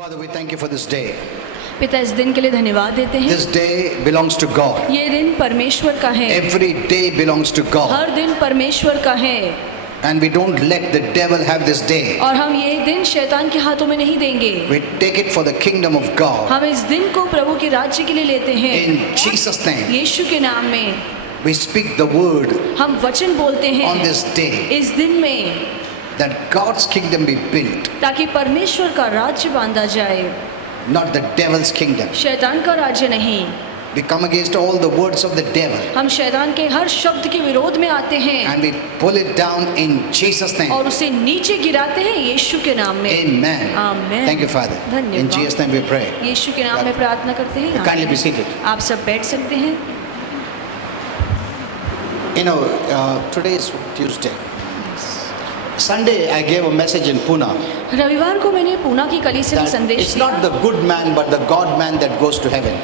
Father, we thank you for this day. पिता, इस दिन के लिए धन्यवाद देते हैं। This day belongs to God. ये दिन परमेश्वर का है। Every day belongs to God. हर दिन परमेश्वर का है। And we don't let the devil have this day. और हम ये दिन शैतान के हाथों में नहीं देंगे। We take it for the kingdom of God. हम इस दिन को प्रभु के राज्य के लिए लेते हैं। In Jesus' name, यीशु के नाम में we speak the word हम वचन बोलते हैं on this day इस दिन में, that God's kingdom be built, ताकि परमेश्वर का राज्य बांधा जाए, not the devil's kingdom. शैतान का राज्य नहीं। We come against all the words of the devil हम शैतान के हर शब्द के विरोध में आते हैं and we pull it down in Jesus' name. और उसे नीचे गिराते हैं यीशु के नाम में। Amen. Amen. Thank you, Father. धन्यवाद। In Jesus' name we pray. यीशु के नाम में प्रार्थना करते हैं। Kindly be seated. आप सब बैठ सकते हैं। You know, today is Tuesday. Sunday I gave a message in Pune रविवार को मैंने पूना की कलीसिया में that संदेश it's not दिया। the good man but the God man that goes to heaven.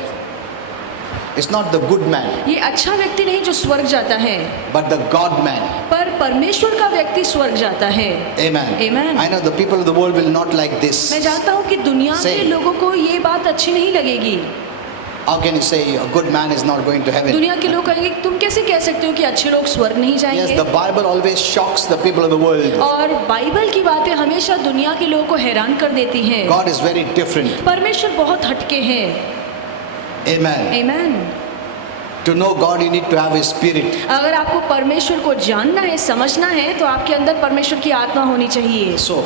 It's not the good man ये अच्छा व्यक्ति नहीं जो स्वर्ग जाता है, but the God man. पर परमेश्वर का व्यक्ति स्वर्ग जाता है। Amen. Amen. I know the people of the world will not like this. मैं जानता हूँ कि दुनिया के Say. लोगों को ये बात अच्छी नहीं लगेगी। How can you say a good man is not going to heaven? दुनिया के लोग कहेंगे कि तुम कैसे कह सकते हो कि अच्छे लोग स्वर्ग नहीं Yes, जाएंगे। the Bible always shocks the people of the world. और बाइबल की बातें हमेशा दुनिया के लोगों को हैरान कर देती हैं। God is very different. परमेश्वर बहुत हटके हैं। Amen. Amen. To know God you need to have His Spirit. अगर आपको परमेश्वर को जानना है, समझना है, तो आपके अंदर परमेश्वर की आत्मा होनी चाहिए। So,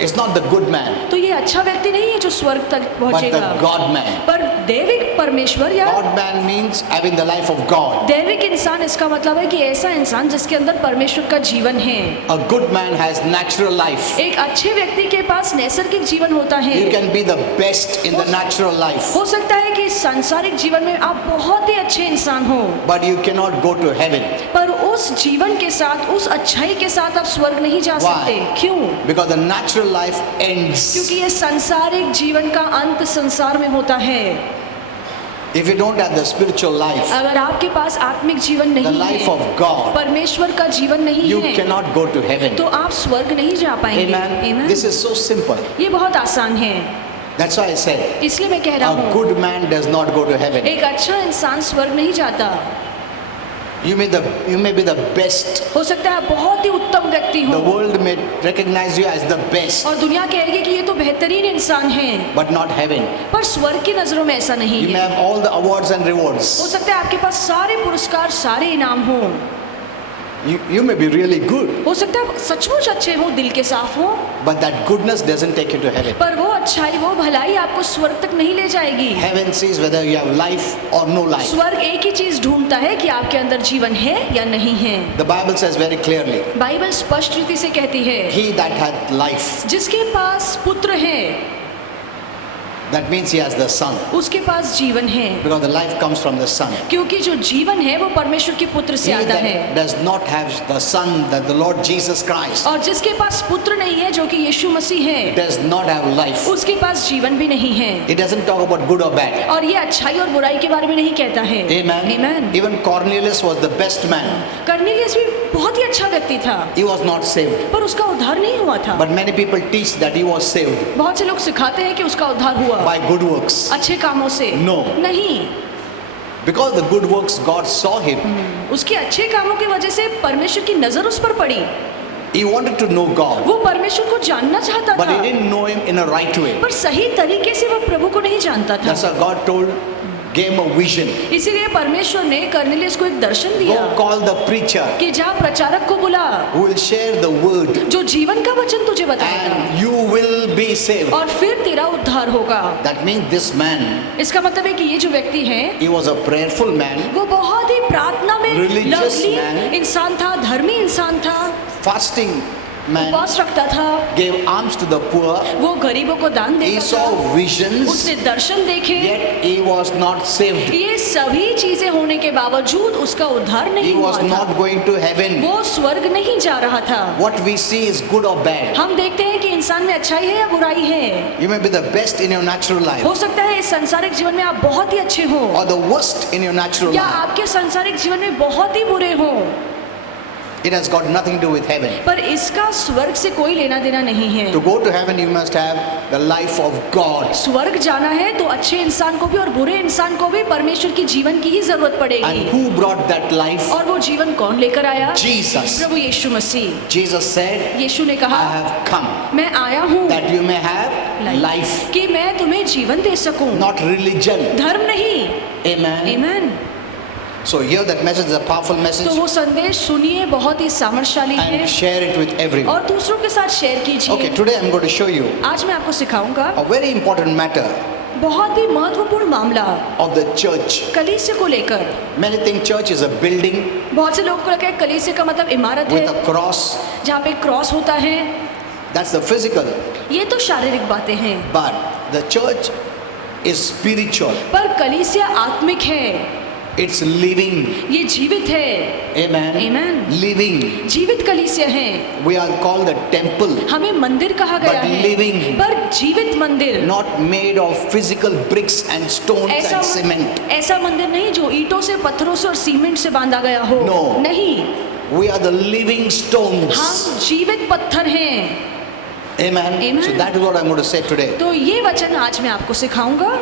it's not the good man तो ये अच्छा व्यक्ति नहीं है जो स्वर्ग तक but पहुंचेगा, the God man. पर दैविक परमेश्वर या God man means having the life of God. दैविक इंसान, इसका मतलब है कि ऐसा इंसान जिसके अंदर परमेश्वर का जीवन है। A good man has natural life. एक अच्छे व्यक्ति के पास नैसर्गिक जीवन होता है। You can be the best in the natural life, हो सकता है कि सांसारिक जीवन में आप बहुत ही अच्छे इंसान हो, but you cannot go to heaven. पर उस जीवन के साथ, उस अच्छाई के साथ आप स्वर्ग नहीं जा सकते। क्यों? Because the natural life ends. क्योंकि ये सांसारिक जीवन का अंत संसार में होता है। If you don't have the spiritual life, अगर आपके पास आत्मिक जीवन the नहीं life है, of God, परमेश्वर का जीवन नहीं you है, cannot go to heaven. तो आप स्वर्ग नहीं जा पाएंगे। Amen. Amen. This is so simple. ये बहुत आसान है, That's why I said इसलिए मैं कह रहा a हूँ good man does not go to heaven. एक अच्छा इंसान स्वर्ग नहीं जाता। You may be the best. हो सकता है आप बहुत ही उत्तम व्यक्ति The हो world may recognize you as the best, और दुनिया कहेगी कि ये तो बेहतरीन इंसान है, but not heaven. पर स्वर्ग की नजरों में ऐसा नहीं You may है। have all the awards and rewards. हो सकता है आपके पास सारे पुरस्कार, सारे इनाम हो, You may be really good, हो सकता है आप सचमुच अच्छे हो, दिल के साफ हो, but that goodness doesn't take you to heaven. पर वो अच्छाई, वो भलाई आपको स्वर्ग तक नहीं ले जाएगी। Heaven sees whether you have life or no life. स्वर्ग एक ही चीज ढूंढता है कि आपके अंदर जीवन है या नहीं है। The Bible says very clearly, Bible स्पष्ट रीति से कहती है, he that hath life, जिसके पास पुत्र है, that means he has the Son, उसके पास जीवन है, because the life comes from the Son. क्योंकि जो जीवन है वो परमेश्वर के पुत्र से He आता है। that does not have the Son, that the Lord Jesus Christ, और जिसके पास पुत्र नहीं है, जो कि यीशु मसीह है, does not have life. उसके पास जीवन भी नहीं है। It doesn't talk about good or bad. और ये अच्छाई और बुराई के बारे में नहीं कहता है। Amen. Amen. Even Cornelius was the best man. Cornelius भी बहुत ही अच्छा व्यक्ति था, He was not saved. पर उसका उद्धार नहीं हुआ था। But many people teach that he was saved बहुत से लोग सिखाते हैं कि उसका उद्धार हुआ by good works. अच्छे कामों से। No. नहीं, Because the good works, God saw him. उसके अच्छे कामों की वजह से परमेश्वर की नजर उस पर पड़ी। He wanted to know God, वो परमेश्वर को जानना चाहता but he था, didn't know him in a right way. पर सही तरीके से वो प्रभु को नहीं जानता था। That's why God gave him a vision. इसीलिए परमेश्वर ने कर्नेलियस को एक दर्शन दिया Go call the preacher कि जा प्रचारक को बुला, who will share the word, जो जीवन का वचन तुझे बताएगा, and you will be saved. और फिर तेरा उद्धार होगा। That means this man, इसका मतलब है कि ये जो व्यक्ति है, he was a prayerful man, वो बहुत ही प्रार्थना में Religious लवलीन man. इंसान था, धर्मी इंसान था, fasting man, उपवास रखता था, gave alms to the poor. वो गरीबों को दान He देता saw था, visions, उसने दर्शन देखे, yet he was not saved. ये सभी चीजें होने के बावजूद उसका उद्धार He नहीं हुआ was था। not going to heaven. वो स्वर्ग नहीं जा रहा था। What we see is good or bad. हम देखते हैं कि इंसान में अच्छाई है या बुराई है। You may be the best in your natural life हो सकता है इस सांसारिक जीवन में आप बहुत ही अच्छे हो, or the worst in your natural या life. आपके सांसारिक जीवन में बहुत ही बुरे हो। It has got nothing to do with heaven. पर इसका स्वर्ग से कोई लेना देना नहीं है। To go to heaven, you must have the life of God. स्वर्ग जाना है तो अच्छे इंसान को भी और बुरे इंसान को भी परमेश्वर की जीवन की ही जरूरत And पड़ेगी। who brought that life? और वो जीवन कौन लेकर आया? Jesus. प्रभु यीशु मसीह। Jesus said, यीशु ने I कहा, have come मैं आया हूँ that you may have life, कि मैं तुम्हें जीवन दे सकूं, not religion. धर्म नहीं। Amen. Amen. So hear that message is a powerful message तो वो संदेश सुनिए, बहुत ही सामर्थ्यशाली है and share it with everyone. और दूसरों के साथ शेयर कीजिए। Okay, today I'm going to show you आज मैं आपको सिखाऊंगा a very important matter बहुत ही महत्वपूर्ण मामला of the church. कलीसिया को लेकर। Many think church is a building बहुत से लोगों को लगता है कलीसिया का मतलब इमारत with है a cross. जहाँ पे क्रॉस होता है। That's the physical. ये तो शारीरिक बातें हैं, But the church is spiritual. पर कलीसिया आत्मिक है, It's living. ये जीवित है। Amen. Amen. Living. जीवित कलीसिया है। We are called the temple, हमें मंदिर कहा गया But है, living. पर जीवित मंदिर। not made of physical bricks and stones and cement. ऐसा मंदिर नहीं जो ईंटों से, पत्थरों से और सीमेंट से बांधा गया हो। No. नहीं, We are the living stones. हम जीवित पत्थर हैं। Amen. Amen. So that is what I'm going to say today. तो ये वचन आज मैं आपको सिखाऊंगा।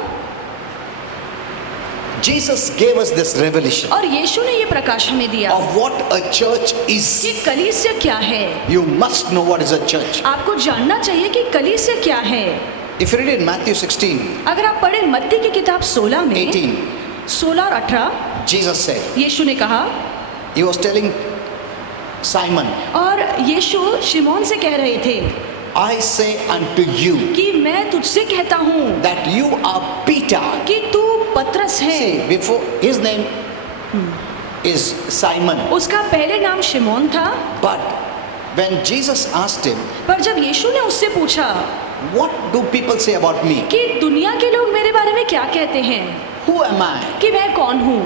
Jesus gave us this revelation और यीशु ने ये प्रकाश हमें दिया of what a church कि is. कलीसिया क्या है। You must know what is a church. आपको जानना चाहिए कि कलीसिया क्या है। If you read in Matthew 16, अगर आप पढ़े मत्ती की किताब 16 में 18, 16 और 18, Jesus said, यीशु ने कहा, He was telling Simon, और यीशु शिमोन से कह रहे थे I say unto you कि मैं तुझसे कहता हूँ that you are Peter. कि तू पतरस है। See, before his name is Simon. उसका पहले नाम शिमोन था, But when Jesus asked him, पर जब यीशु ने उससे पूछा What do people say about me? कि दुनिया के लोग मेरे बारे में क्या कहते हैं, Who am I? कि मैं कौन हूँ,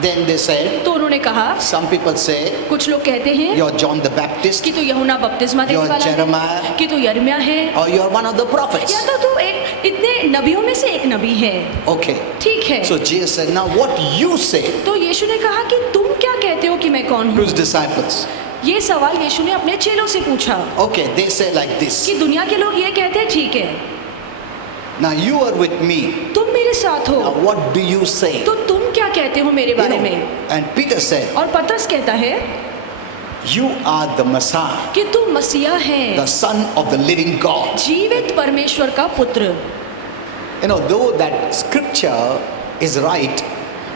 Then they said, तो उन्होंने कहा, some people say, कुछ लोग कहते हैं You're John the Baptist, कि तू यूहन्ना बपतिस्मा देने you're वाला है, Jeremiah, कि तू यिर्मयाह है, or you're one of the prophets. या तो तू एक इतने नबियों में से एक नबी है। Okay. ठीक है। So Jesus said, Now what you say तो यीशु ने कहा कि तुम क्या कहते हो कि मैं कौन to हूँ। his disciples? ये सवाल यीशु ने अपने चेलों से पूछा Okay, they say like this. कि दुनिया के लोग ये कहते हैं, ठीक है, Now you are with me. तुम मेरे साथ Now हो, what do you say? तो तुम क्या कहते हो मेरे You बारे know, में। and Peter said, और पतरस कहता है You are the Messiah, कि तू मसीहा है, the Son of the living God. जीवित परमेश्वर का पुत्र। You know, though that scripture is right,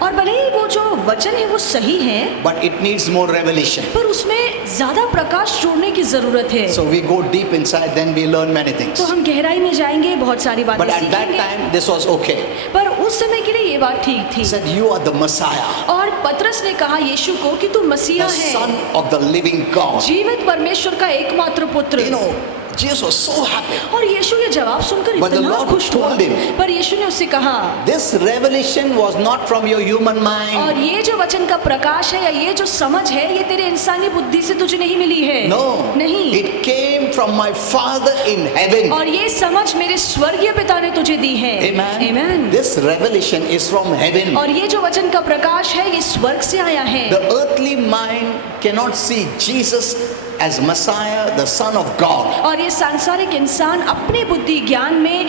और भले ही वो जो वचन है वो सही है, but it needs more revelation. पर उसमें ज्यादा प्रकाश जोड़ने की जरूरत है। So we go deep inside, then we learn many things. तो हम गहराई में जाएंगे, बहुत सारी बातें But at that सीखेंगे। time, this was okay. पर उस समय के लिए ये बात ठीक He थी। said, You are the Messiah, और पतरस ने कहा यीशु को कि तू मसीहा the Son है, of the living God. जीवित परमेश्वर का एकमात्र पुत्र। You know, Jesus was so happy. और यीशु ये जवाब सुनकर But the इतना Lord खुश हुआ। told him, पर यीशु ने उससे कहा, This revelation was not from your human और mind. ये जो वचन का प्रकाश है या ये जो समझ है ये तेरे इंसानी बुद्धि से तुझे नहीं मिली है। No, नहीं, it came from my Father in heaven. और ये समझ मेरे स्वर्गीय पिता ने तुझे दी है। Amen. Amen. This revelation is from heaven. और ये जो वचन का प्रकाश है ये स्वर्ग से आया है। The earthly mind cannot see Jesus as Messiah, the Son of God. और ये सांसारिक इंसान अपने बुद्धि ज्ञान में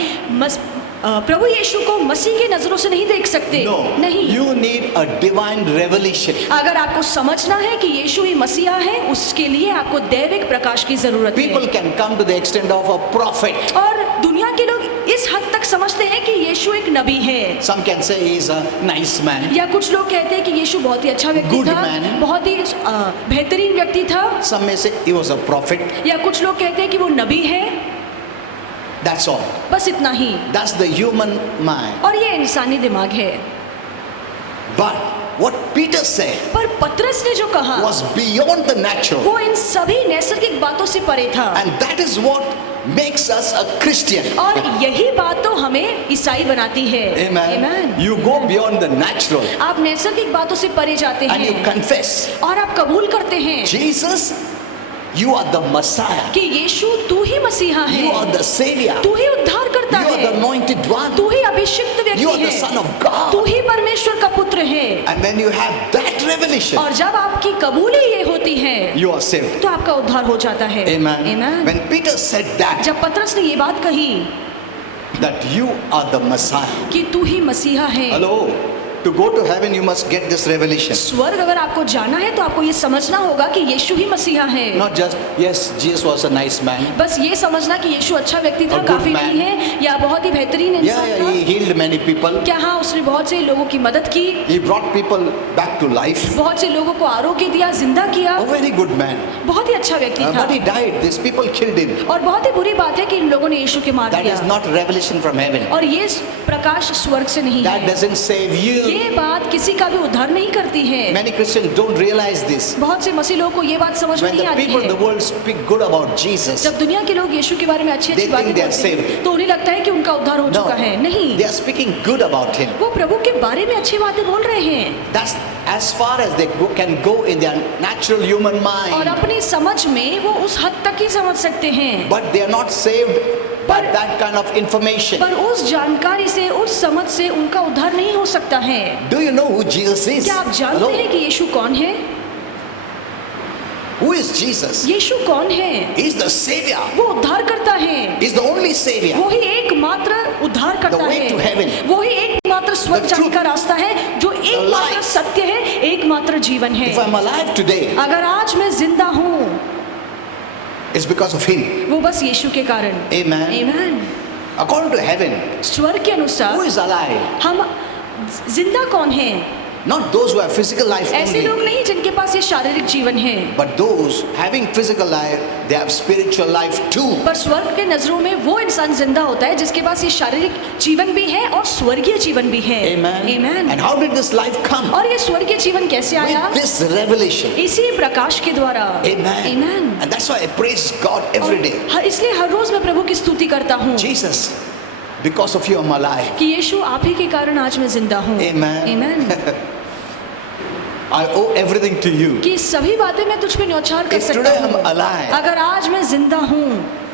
प्रभु यीशु को मसीह की नजरों से नहीं देख सकते। No, नहीं, you need a divine revelation. अगर आपको समझना है कि यीशु ही मसीहा है, उसके लिए आपको दैविक प्रकाश की जरूरत People है। can come to the extent of a prophet. और दुनिया के लोग इस हद तक समझते हैं कि यीशु एक नबी है। Some can say he is a nice man. या कुछ लोग कहते हैं कि यीशु बहुत ही अच्छा व्यक्ति Good था, man. बहुत ही बेहतरीन व्यक्ति था। Some may say he was a prophet. या कुछ लोग कहते हैं कि वो नबी है। That's all. बस इतना ही। That's the human mind. और ये इंसानी दिमाग है। But what Peter said पर पतरस ने जो कहा was beyond the natural. वो इन सभी नैसर्गिक बातों से परे था। And that is what makes us a Christian. और यही बात तो हमें ईसाई बनाती है। Amen. Amen. You go beyond the natural आप नैसर्गिक बातों से परे जाते and you हैं confess, और आप कबूल करते हैं Jesus You are the Messiah. कि यीशु तू ही मसीहा है, You are the Savior. तू ही उद्धार करता You are the है, anointed one. तू ही अभिषिक्त You are व्यक्ति the Son है, of God. तू ही परमेश्वर का पुत्र है। And when you have that revelation, और जब आपकी कबूली ये होती है you are saved. तो आपका उद्धार हो जाता है। Amen. Amen. When Peter said that, जब पतरस ने ये बात कही that you are the Messiah. कि तू ही मसीहा है, Hello. To go to heaven, you must get this revelation. स्वर्ग अगर आपको जाना है तो आपको ये समझना होगा कि यीशु ही मसीहा है। Not just, yes, Jesus was a nice man. बस ये समझना कि यीशु अच्छा व्यक्ति था A good काफी man. नहीं है, या बहुत ही बेहतरीन Yeah, इंसान yeah, था। he healed many people. क्या हाँ, उसने बहुत से लोगों की मदद की, He brought people back to life. बहुत से लोगों को आरोग्य दिया, जिंदा किया, A very good man. बहुत ही अच्छा व्यक्ति था। But he died. These people killed him. और बहुत ही बुरी बात है कि इन लोगों ने यीशु के मार That दिया। is not revelation from heaven. और ये प्रकाश स्वर्ग से नहीं That है। doesn't save you. ये बात किसी का भी उद्धार नहीं करती है। Many Christians don't realize this. बहुत से मसीह लोगों को ये बात समझ में When नहीं the आती people in the है। world speak good about Jesus, जब दुनिया के लोग यीशु के बारे में अच्छी अच्छी They बातें think they are बोलते हैं saved. तो उन्हें लगता है कि उनका उद्धार हो no, चुका है। नहीं, they are speaking good about him. वो प्रभु के बारे में अच्छी बातें बोल रहे हैं That's as far as they can go in their natural human और mind. अपनी समझ में वो उस हद तक ही समझ सकते हैं, But they are not saved by पर- that kind of information. पर उस जानकारी से, उस समझ से उनका उद्धार नहीं हो सकता है। Do you know who Jesus is? क्या आप जानते Hello? हैं कि यीशु कौन है? Who is Jesus? यीशु कौन है? He is the Savior. वो उद्धार करता है, He is the only Savior. वो ही एकमात्र उद्धार करता The way है, to heaven. वो ही एकमात्र स्वर्ग The जाने truth. का रास्ता है, जो एकमात्र life. सत्य है, एकमात्र जीवन है। If I'm alive today, अगर आज मैं जिंदा हूँ it's because of Him. वो बस यीशु के कारण। Amen. Amen. According to heaven, स्वर्ग के who अनुसार is alive? हम जिंदा कौन हैं? Not those who have physical life ऐसे लोग only, नहीं जिनके पास ये शारीरिक जीवन है, but those having physical life, they have spiritual life too. पर स्वर्ग के नजरों में वो इंसान जिंदा होता है जिसके पास ये शारीरिक जीवन भी है और स्वर्गीय जीवन भी है। Amen. Amen. And how did this life come? और ये स्वर्गीय जीवन कैसे आया? With this revelation. इसी प्रकाश के द्वारा। Amen. Amen. And that's why I praise God every day. इसलिए हर रोज मैं प्रभु की स्तुति करता हूँ Jesus, because of you I'm alive. कि यीशु आप ही के कारण आज मैं जिंदा हूँ। Amen. Amen. I owe everything to you. कि सभी बातें मैं तुझ पे न्यौछावर कर If सकता today I'm हूँ। alive, अगर आज मैं जिंदा हूँ,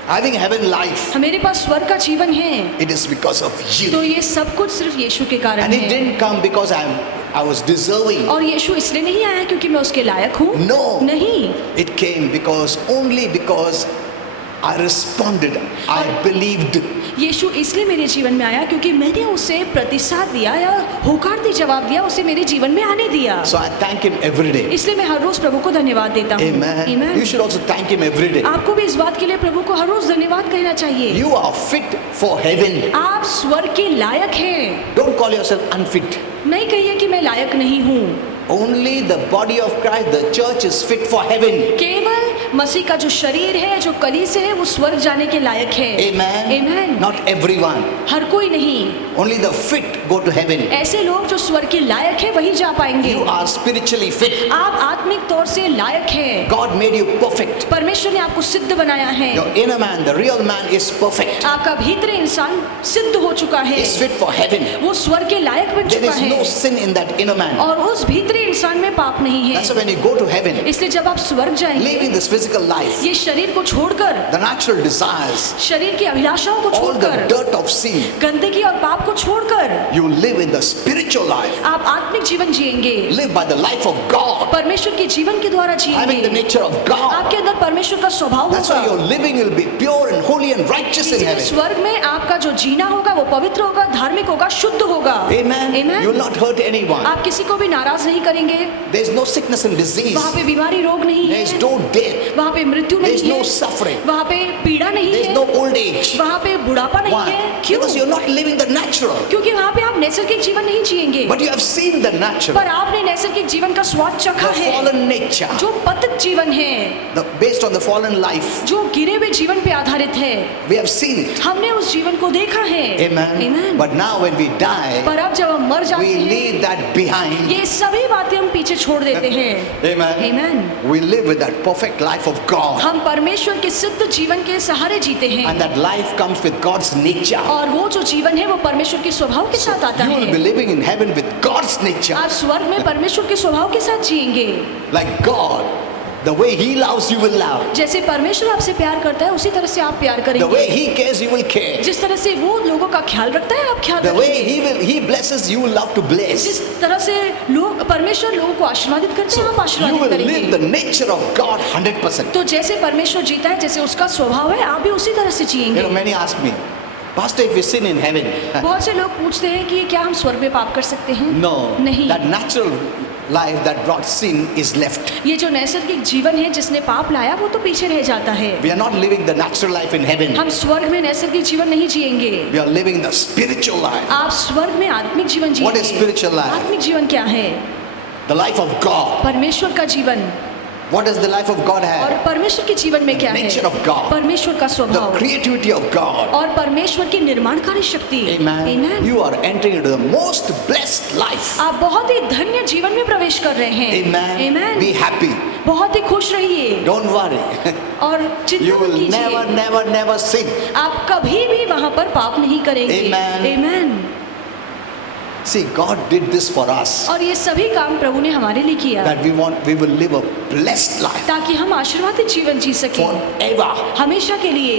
having heaven life, मेरे पास स्वर्ग का जीवन है, it is because of तो you. ये सब कुछ सिर्फ यीशु के कारण And it है। didn't come because I was deserving. और यीशु इसलिए नहीं आया क्योंकि मैं उसके लायक हूँ। No. नहीं, It came only because I responded. I believed. यीशु इसलिए मेरे जीवन में आया क्योंकि मैंने उसे प्रतिसाद दिया या होकार दी जवाब दिया, उसे मेरे जीवन में आने दिया। So I thank Him every day. इसलिए मैं हर रोज प्रभु को धन्यवाद देता हूँ। Amen. Amen. You should also thank Him every day. आपको भी इस बात के लिए प्रभु को हर रोज धन्यवाद कहना चाहिए। You are fit for heaven. आप स्वर्ग के लायक हैं। Don't call yourself unfit. नहीं कहिए कि मैं लायक नहीं हूँ। Only the body of Christ, the church, is fit for heaven. केवल मसीह का जो शरीर है, जो कलीसिया है, वो स्वर्ग जाने के लायक है। Amen. Amen. Not everyone. हर कोई नहीं, Only the fit go to heaven. ऐसे लोग जो स्वर्ग के लायक है वही जा पाएंगे। You are spiritually fit. आप आत्मिक तौर से लायक हैं। God made you perfect. परमेश्वर ने आपको सिद्ध बनाया है। Your inner man, the real man, is perfect. आपका भीतरी इंसान सिद्ध हो चुका है, Is fit for heaven. वो स्वर्ग के लायक बन There चुका is no है sin in that inner man. और उस भीतरी इंसान में पाप नहीं है। That's why when you go to heaven, इसलिए जब आप स्वर्ग जाएंगे, leaving this physical life, ये शरीर को छोड़कर, the natural desires, शरीर की अभिलाषाओं को all the छोड़कर, dirt of sin, गंदगी और पाप को छोड़कर you live in the spiritual life. आप आत्मिक जीवन जिएंगे, Live by the life of God, परमेश्वर के जीवन के द्वारा having the जिएंगे। nature of God. आपके अंदर परमेश्वर का स्वभाव That's why होगा। your living will be pure and holy and righteous in इसीलिए heaven. स्वर्ग में आपका जो जीना होगा वो पवित्र होगा, धार्मिक होगा, शुद्ध होगा। Amen. Amen. You will not hurt anyone. आप किसी को भी नाराज नहीं करेंगे। There is no sickness and disease. वहाँ पे बीमारी रोग नहीं There is है, no death. वहाँ पे मृत्यु There is नहीं no है, suffering. वहाँ पे पीड़ा नहीं There is है, no old age. वहाँ पे बुढ़ापा नहीं Why? है। क्यों? Because you're not living the natural. क्योंकि वहाँ पे आप नैसर्गिक जीवन नहीं जिएंगे, But you have seen the natural, पर आपने नैसर्गिक जीवन का स्वाद चखा the है, fallen nature, जो पतित जीवन है, based on the fallen life. जो गिरे हुए जीवन पे आधारित है। We have seen it. हमने उस जीवन को देखा है। Amen. Amen. But now when we die, पर अब जब हम मर जाते we हैं, leave that behind. ये सभी बातें हम पीछे छोड़ देते हैं। Amen. Amen. We live with that perfect life of God. हम परमेश्वर के सिद्ध जीवन के सहारे जीते हैं, And that life comes with God's nature. और वो जो जीवन है वो परमेश्वर के स्वभाव के साथ आता You will be है। living in heaven with God's nature. आप स्वर्ग में परमेश्वर के स्वभाव के साथ जिएंगे। Like God, The way He loves, you will love. जैसे परमेश्वर आपसे प्यार करता है उसी तरह से आप प्यार The करेंगे। way He cares, you will care. जिस तरह से वो लोगों का ख्याल रखता है आप ख्याल The way रखेंगे। He blesses, you will love to bless. जिस तरह से लोग परमेश्वर लोगों को आशीर्वादित करते हैं आप You आशीर्वादित will live the करेंगे। nature of God 100%. तो जैसे परमेश्वर जीता है, जैसे उसका स्वभाव है, आप भी उसी तरह से जिएंगे। Many ask me, Pastor, if we sin in heaven, बहुत से लोग पूछते हैं कि क्या हम स्वर्ग में पाप कर सकते हैं? no, नहीं। that natural life that brought sin is left. ये जो नैसर्गिक जीवन है जिसने पाप लाया वो तो पीछे रह जाता है। We are not living the natural life in heaven. हम स्वर्ग में नैसर्गिक जीवन नहीं जिएंगे। We are living the spiritual life. आप स्वर्ग में आत्मिक जीवन जिएंगे। What is spiritual life? आत्मिक जीवन क्या है? The life of God. परमेश्वर का जीवन। What does the life of God और have? परमेश्वर के जीवन में क्या है? Nature of God. परमेश्वर का The स्वभाव creativity of God. और परमेश्वर की निर्माणकारी शक्ति। Amen. Amen. You are entering into the most blessed life. आप बहुत ही धन्य जीवन में प्रवेश कर रहे हैं। Amen. Amen. Be happy. बहुत ही खुश रहिए Don't worry. और You चिंता मत will never, कीजिए। never, never sin. आप कभी भी वहाँ पर पाप नहीं करेंगे। Amen. Amen. See, God did this for us. और ये सभी काम प्रभु ने हमारे लिए किया That we will live a blessed life ताकि हम आशीर्वादित जीवन जी सकें forever. हमेशा के लिए।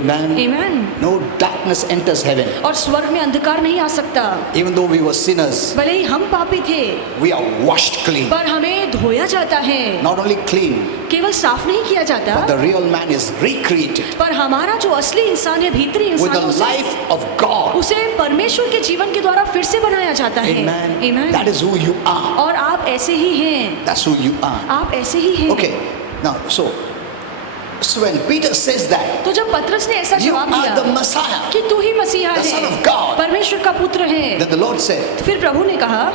Amen. Amen. No darkness enters heaven. और स्वर्ग में अंधकार नहीं आ सकता। Even though we were sinners, भले ही हम पापी थे we are washed clean. पर हमें धोया जाता है। Not only clean, केवल साफ नहीं किया जाता but the real man is recreated पर हमारा जो असली इंसान है, भीतरी with इंसान, the life of God. उसे परमेश्वर के जीवन के द्वारा फिर से बनाया जाता है। Amen. Amen. That is who you are. और आप ऐसे ही हैं। That's who you are. आप ऐसे ही हैं। Okay. Now, so when Peter says that, तो जब पतरस ने ऐसा you जवाब are दिया the Messiah, कि तू ही मसीहा the Son है, of God, परमेश्वर का पुत्र है, then the Lord said, तो फिर प्रभु ने कहा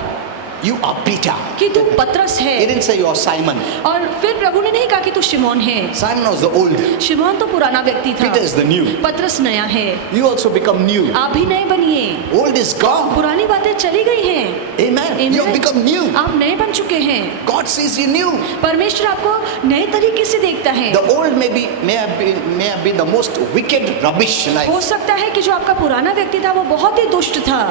you are Peter. कि तू पतरस He है। didn't say you are Simon. और फिर प्रभु ने नहीं कहा कि तू शिमोन है। Simon was the old. शिमोन तो पुराना व्यक्ति था, Peter is the new. पतरस नया है। You also become new. आप भी नए बनिए। Old is gone. पुरानी बातें चली गई हैं। Amen. Amen. You have become new. आप नए बन चुके हैं। God sees you new. परमेश्वर आपको नए तरीके से देखता है। The old may have been the most wicked rubbish हो life. सकता है कि जो आपका पुराना व्यक्ति था वो बहुत ही दुष्ट था,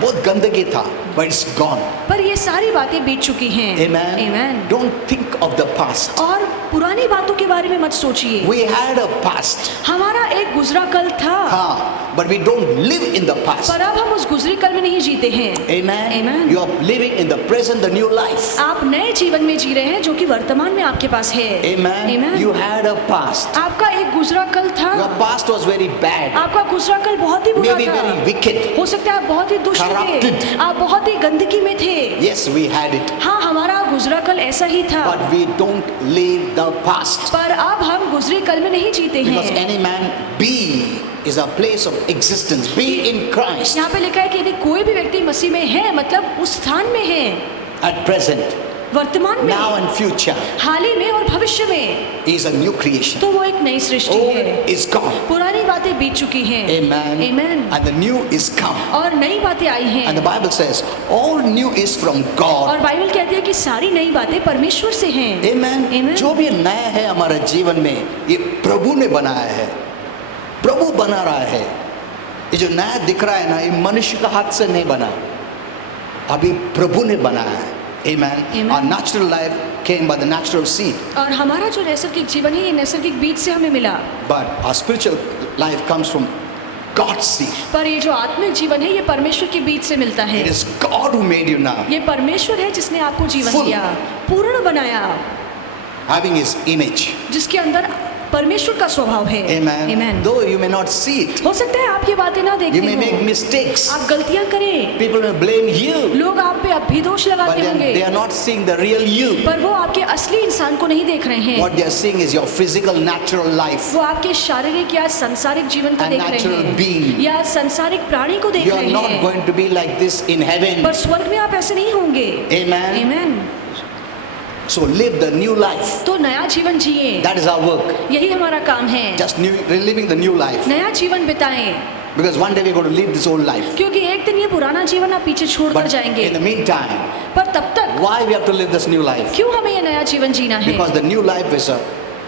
बहुत गंदगी था, but it's gone. पर ये सारी बातें बीत चुकी हैं। Amen. Amen. Don't think of the past. और पुरानी बातों के बारे में मत सोचिए। We had a past. हमारा एक गुजरा कल था, हाँ, but we don't live in the past. पर अब हम उस गुजरी कल में नहीं जीते हैं। Amen. Amen. You are living in the present, the new life. आप नए जीवन में जी रहे हैं जो कि वर्तमान में आपके पास है। Amen. Amen. You had a past. आपका एक गुजरा कल था, Your past was very bad. आपका गुजरा कल बहुत ही बुरा Maybe था। very wicked. हो सकता है आप बहुत ही दुष्ट थे, Corrupted. आप बहुत ही गंदगी में थे। Yes, we had it. हाँ, हमारा गुजरा कल ऐसा ही था, But we don't live the past. पर अब हम गुजरी कल में नहीं जीते Because हैं। any man be is a place of existence. Be in Christ यहाँ पे लिखा है कि यदि कोई भी व्यक्ति मसीह में है, मतलब उस स्थान में है, at present, वर्तमान में, now and future. हाल ही में और भविष्य में, He is a new creation. तो वो एक नई सृष्टि है। Old is gone. पुरानी बातें बीत चुकी हैं। Amen. Amen. And the new is come. और नई बातें आई हैं। And the Bible says, all new is from God. और बाइबल कहती है कि सारी नई बातें परमेश्वर से हैं। Amen. Amen. जो भी नया है हमारे जीवन में, ये प्रभु ने बनाया है, प्रभु बना रहा है। ये जो नया दिख रहा है ना, ये मनुष्य का हाथ से नहीं बना, अभी प्रभु ने बनाया है। Amen. Amen. Our natural life came by the natural seed, और हमारा जो नैसर्गिक जीवन है ये नैसर्गिक बीज से हमें मिला, but our spiritual life comes from God's seed. पर ये जो आत्मिक जीवन है ये परमेश्वर के बीज से मिलता है। It is God who made you now, ये परमेश्वर है जिसने आपको जीवन Full. दिया, पूर्ण बनाया, having His image. जिसके अंदर परमेश्वर का स्वभाव है। Amen. Amen. Though you may not see it, हो सकता है आप ये बातें ना you देखते may make हो, mistakes. आप गलतियां करें, People may blame you, लोग आप पे अब भी दोष but लगाते then they होंगे, are not seeing the real you. पर वो आपके असली इंसान को नहीं देख रहे हैं। What they are seeing is your physical, natural life. वो आपके शारीरिक या संसारिक जीवन को A देख रहे natural हैं, being. या संसारिक प्राणी को देख You are रहे not हैं, going to be like this in heaven. पर स्वर्ग में आप ऐसे नहीं होंगे। Amen. Amen. So live the new life. तो नया जीवन जिए, That is our work. यही हमारा काम है। Just living the new life. नया जीवन बिताएं, Because one day we're going to leave this old life. क्योंकि एक दिन ये पुराना जीवन आप पीछे छोड़कर But जाएंगे। in the meantime, पर तब तक why we have to live this new life? क्यों हमें ये नया जीवन जीना है? Because the new life is a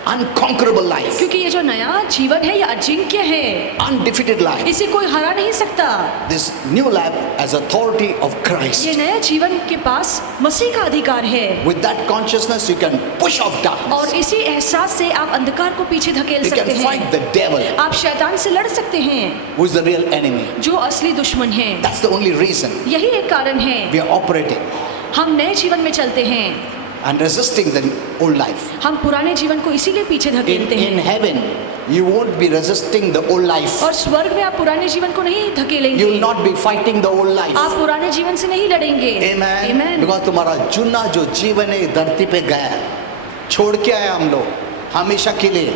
unconquerable life, क्योंकि ये जो नया जीवन है ये अजिंक्य है, undefeated life. इसे कोई हरा नहीं सकता। This new life has authority of Christ. ये नया जीवन के पास मसीह का अधिकार है, With that consciousness, you can push off darkness. और इसी एहसास से आप अंधकार को पीछे धकेल You सकते can fight हैं। the devil, आप शैतान से लड़ सकते हैं, who is the real enemy. जो असली दुश्मन है। That's the only reason यही एक कारण है we are operating हम नए जीवन में चलते हैं, and resisting the old life. हम पुराने जीवन को इसीलिए पीछे धकेलते In हैं। heaven, you won't be resisting the old life. और स्वर्ग में आप पुराने जीवन को नहीं धकेलेंगे, You will not be fighting the old life. आप पुराने जीवन से नहीं लड़ेंगे। Amen. Amen. Because तुम्हारा जुना जो जीवन है धरती पे गया, छोड़ के आए हम लोग हमेशा के लिए,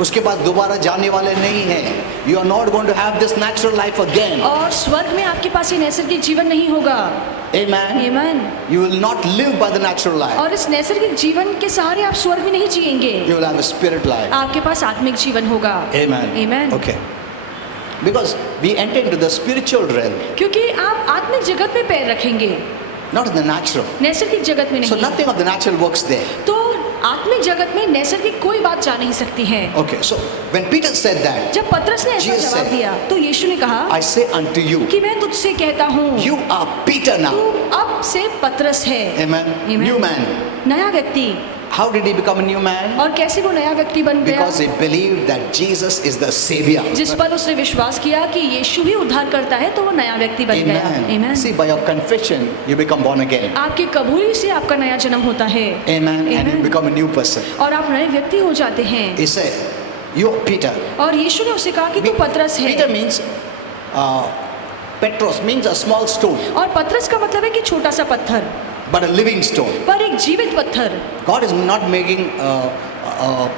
उसके बाद दोबारा जाने वाले नहीं है। You are not going to have this natural life again. और स्वर्ग में आपके पास ये नैसर्गिक जीवन नहीं होगा। Amen. Amen. You will not live by the natural life. और इस नैसर्गिक जीवन के सहारे आप स्वर्ग में नहीं जिएंगे, You will have a spirit life. आपके पास आत्मिक जीवन होगा। Amen. Amen. Okay. Because we enter into the spiritual realm, क्योंकि आप आत्मिक जगत में पैर रखेंगे, not in the natural. नैसर्गिक जगत में So नहीं। nothing of the natural works there. तो आत्मिक जगत में नैसर्गिक कोई बात जा नहीं सकती है। Okay. So when Peter said that, जब पतरस ने ऐसा Jesus जवाब said, दिया तो यीशु ने कहा I say unto you, कि मैं तुझसे कहता हूँ, you are Peter तू now. अब से पतरस है। Amen. Amen. New man. नया व्यक्ति। How did he become a new man? और कैसे वो नया व्यक्ति बन गया? Because he believed that Jesus is the Savior. जिस पर उसने विश्वास किया कि यीशु ही उद्धार करता है, तो वो नया व्यक्ति बन गया। Amen. Amen. See, by your confession, you become born again. आपके कबूली से आपका नया जन्म होता है। Amen. And you Amen. become a new person. और आप नए व्यक्ति हो जाते हैं। He said, you are Peter. और यीशु ने उसे कहा कि तू पतरस है। Peter means, Petros means a small stone, और पतरस का मतलब है कि छोटा सा पत्थर, but a living stone. पर एक जीवित पत्थर। God is not making a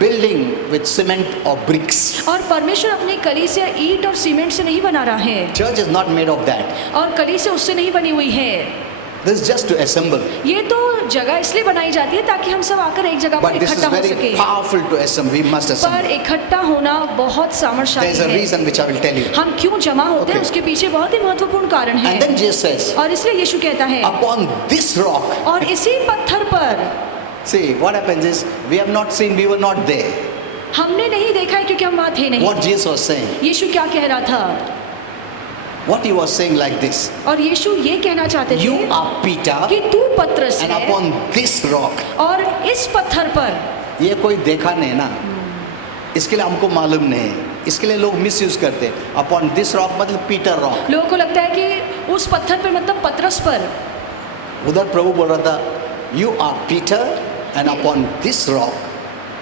building with cement or bricks. और परमेश्वर अपनी कलीसिया ईंट और सीमेंट से नहीं बना रहा है, Church is not made of that. और कलीसिया उससे नहीं बनी हुई है। This is just to assemble. ये तो जगह इसलिए बनाई जाती है ताकि हम सब आकर एक जगह पर But this is इकट्ठा हो very सके। powerful to assemble. We must पर assemble. इकट्ठा होना बहुत सामर्थ्यशाली There is a है। reason which I will tell you. हम क्यों जमा होते हैं Okay. उसके पीछे बहुत ही महत्वपूर्ण कारण है। And then Jesus says, और इसलिए यीशु कहता है, upon this rock. और इसी पत्थर पर। See, what happens is, we have not seen, we were not there. हमने नहीं देखा है क्योंकि हम वहाँ थे नहीं। What Jesus was saying. यीशु क्या कह रहा था? What he was saying like this. और यीशु ये कहना चाहते You थे are Peter, कि तू पतरस and है, upon this rock. और इस पत्थर पर। ये कोई देखा नहीं ना, इसके लिए हमको मालूम नहीं है, इसके लिए लोग मिस यूज करते हैं। अपॉन दिस रॉक मतलब पीटर रॉक। लोगों को लगता है कि उस पत्थर पर मतलब पतरस पर। उधर प्रभु बोल रहा था, you are Peter and upon this rock